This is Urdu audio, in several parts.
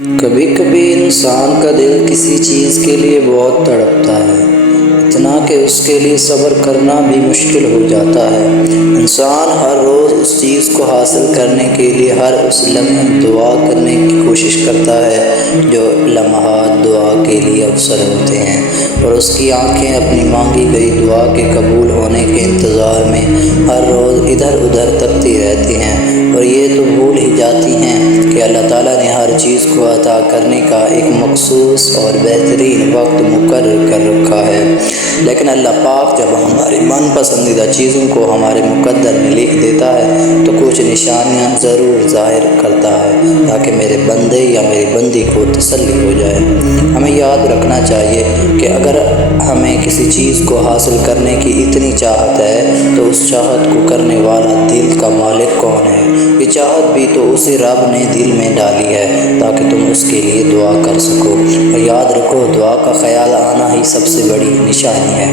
کبھی کبھی انسان کا دل کسی چیز کے لیے بہت تڑپتا ہے، اتنا کہ اس کے لیے صبر کرنا بھی مشکل ہو جاتا ہے۔ انسان ہر روز اس چیز کو حاصل کرنے کے لیے ہر اس لمحے دعا کرنے کی کوشش کرتا ہے جو لمحات دعا کے لیے افضل ہوتے ہیں، اور اس کی آنکھیں اپنی مانگی گئی دعا کے قبول ہونے کے انتظار میں ہر روز ادھر ادھر تکتی رہتی ہیں، اور یہ تو بھول ہی جاتی ہیں کہ اللہ تعالیٰ نے ہر چیز کو عطا کرنے کا ایک مخصوص اور بہترین وقت مقرر کر رکھا ہے۔ لیکن اللہ پاک جب ہماری من پسندیدہ چیزوں کو ہمارے مقدر میں لکھ دیتا ہے تو کچھ نشانیاں ضرور ظاہر کرتا ہے تاکہ میرے بندے یا میری بندی کو تسلی ہو جائے۔ ہمیں یاد رکھنا چاہیے کہ اگر ہمیں کسی چیز کو حاصل کرنے کی اتنی چاہت ہے تو اس چاہت کو کرنے والا دل کا مالک کون ہے؟ یہ چاہت بھی تو اسی رب نے دل میں ڈالی ہے تاکہ تم اس کے لیے دعا کر سکو، اور یاد رکھو دعا کا خیال آنا ہی سب سے بڑی نشانی ہے۔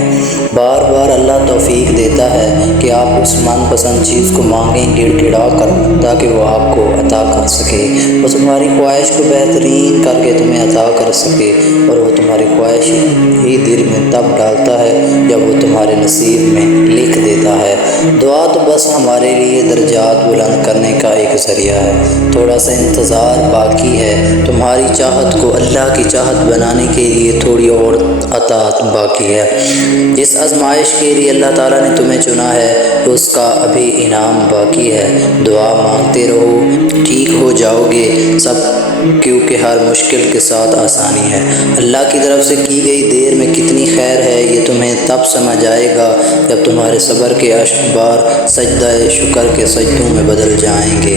بار بار اللہ توفیق دیتا ہے کہ آپ اس من پسند چیز کو مانگیں گڑ گڑا کر تاکہ وہ آپ کو عطا کر سکے، وہ تمہاری خواہش کو بہترین کر کے تمہیں عطا کر سکے، اور وہ تمہاری خواہش ہی دل میں تب ڈالتا ہے جب وہ تمہارے نصیب میں لکھ دیتا ہے۔ دعا تو بس ہمارے لیے درجات بلند کرنے کا ایک ذریعہ ہے۔ تھوڑا سا انتظار باقی ہے، تمہاری چاہت کو اللہ کی چاہت بنانے کے لیے تھوڑی اور اطاعت باقی ہے۔ جس آزمائش کے لیے اللہ تعالیٰ نے تمہیں چنا ہے اس کا ابھی انعام باقی ہے۔ دعا مانگتے رہو، ٹھیک ہو جاؤ گے سب، کیونکہ ہر مشکل کے ساتھ آسانی ہے۔ اللہ کی طرف سے کی گئی دیر میں کتنی خیر ہے یہ تمہیں تب سمجھ آئے گا جب تمہارے صبر کے اشبار سجدہ شکر کے سجدوں میں بدل جائیں گے،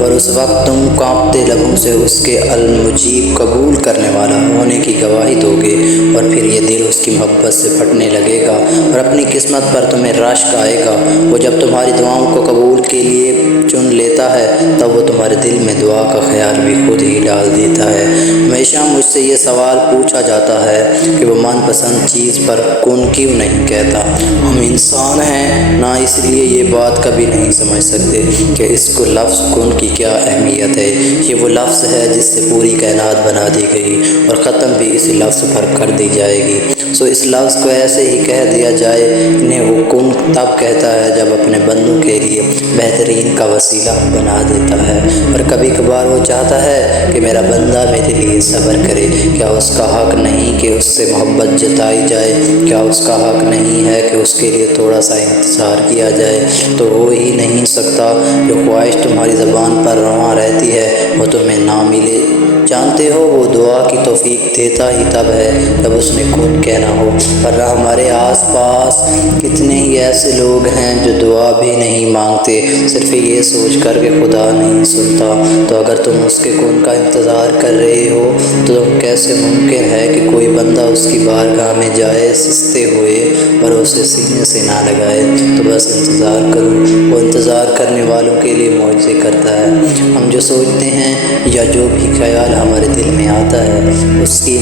اور اس وقت تم کانپتے لبوں سے اس کے المجیب قبول کرنے والا ہونے کی گواہی دو گے، اور پھر یہ دل اس کی محبت سے پھٹنے لگے گا اور اپنی قسمت پر تمہیں رشک آئے گا۔ وہ جب تمہاری دعاؤں کو قبول کے لیے چن لیتا ہے تب وہ تمہارے دل میں دعا کا خیال بھی خود ہی ڈال دیتا ہے۔ ہمیشہ مجھ سے یہ سوال پوچھا جاتا ہے کہ وہ من پسند چیز پر کن کیوں نہیں کہتا۔ ہم انسان ہیں نا، اس لیے یہ بات کبھی نہیں سمجھ سکتے کہ اس کو لفظ کن کی کیا اہمیت ہے۔ یہ وہ لفظ ہے جس سے پوری کائنات بنا دی گئی اور ختم بھی اسی لفظ پر کر دی جائے گی، سو اس لفظ کو ایسے ہی کہہ دیا جائے۔ انہیں وہ کن تب کہتا ہے جب اپنے بندوں کے لیے بہترین کا وسیلہ بنا دیتا ہے، اور کبھی کبھار وہ چاہتا ہے کہ میرا بندہ میرے لیے صبر کرے۔ کیا اس کا حق نہیں کہ اس سے محبت جتائی جائے؟ کیا اس کا حق نہیں ہے کہ اس کے لیے تھوڑا سا انتظار کیا جائے؟ تو ہو ہی نہیں سکتا۔ جو خواہش تمہاری زبان پر رواں رہتی ہے وہ تمہیں نہ ملے، جانتے ہو وہ دعا کی توفیق دیتا ہی تب ہے جب اس نے کن کہنا ہو، ورنہ ہمارے آس پاس کتنے ہی ایسے لوگ ہیں جو دعا بھی نہیں مانگتے، صرف یہ سوچ کر کہ خدا نہیں سنتا۔ تو اگر تم اس کے کن کا انتظار کر رہے ہو تو کیسے ممکن ہے کہ کوئی بندہ اس کی بارگاہ میں جائے سستے ہوئے اور اسے سینے سے نہ لگائے؟ تو بس انتظار کرو، وہ انتظار کرنے والوں کے لیے معجزے کرتا ہے۔ ہم جو سوچتے ہیں یا جو بھی خیال ہمارے دل میں آتا ہے اس کی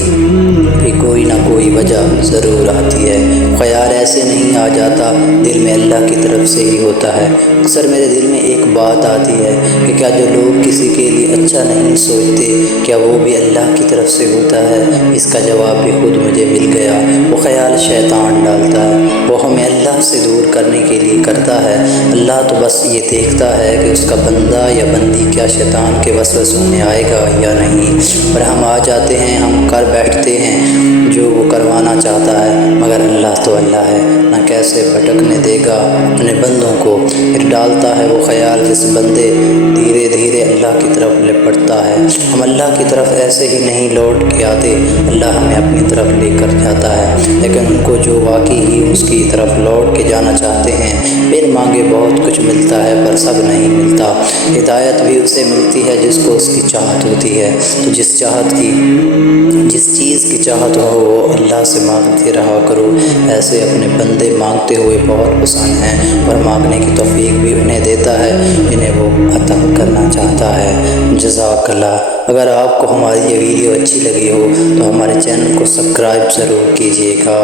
بھی کوئی نہ کوئی وجہ ضرور آتی ہے۔ خیال ایسے نہیں آ جاتا، دل میں اللہ کی طرف سے ہی ہوتا ہے۔ اکثر میرے دل میں ایک بات آتی ہے کہ کیا جو لوگ کسی کے لیے اچھا نہیں سوچتے کیا وہ بھی اللہ کی طرف سے ہوتا ہے؟ اس کا جواب بھی خود مجھے مل گیا۔ وہ خیال شیطان ڈالتا ہے، وہ ہمیں اللہ سے دور کرنے کے لیے کرتا ہے۔ اللہ تو بس یہ دیکھتا ہے کہ اس کا بندہ یا بندی کیا شیطان کے وسوسوں میں آئے گا یا نہیں، اور ہم آ جاتے ہیں، ہم کر بیٹھتے ہیں جو وہ کروانا چاہتا ہے، مگر اللہ تو اللہ ہے نہ کیسے بھٹکنے دے گا اپنے بندوں کو۔ پھر ڈالتا ہے وہ خیال جس بندے دھیرے دھیرے اللہ کی طرف لپٹتا ہے۔ ہم اللہ کی طرف ایسے ہی نہیں لوٹ کے آتے، اللہ ہمیں اپنی طرف لے کر جاتا ہے، لیکن ان کو جو واقعی ہی اس کی طرف لوٹ کے جانا چاہتے ہیں بن مانگے بہت کچھ ملتا ہے پر سب نہیں ملتا۔ ہدایت بھی اسے ملتی ہے جس کو اس کی چاہت ہوتی ہے۔ تو جس چیز کی چاہت ہو وہ اللہ سے مانگتے رہا کرو۔ ایسے اپنے بندے مانگتے ہوئے بہت پسند ہیں، اور مانگنے کی توفیق بھی انہیں دیتا ہے جنہیں وہ عطا کرنا چاہتا ہے۔ جزاک اللہ۔ اگر آپ کو ہماری یہ ویڈیو اچھی لگی ہو تو ہمارے چینل کو سبسکرائب ضرور کیجیے گا۔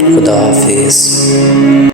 خدا حافظ۔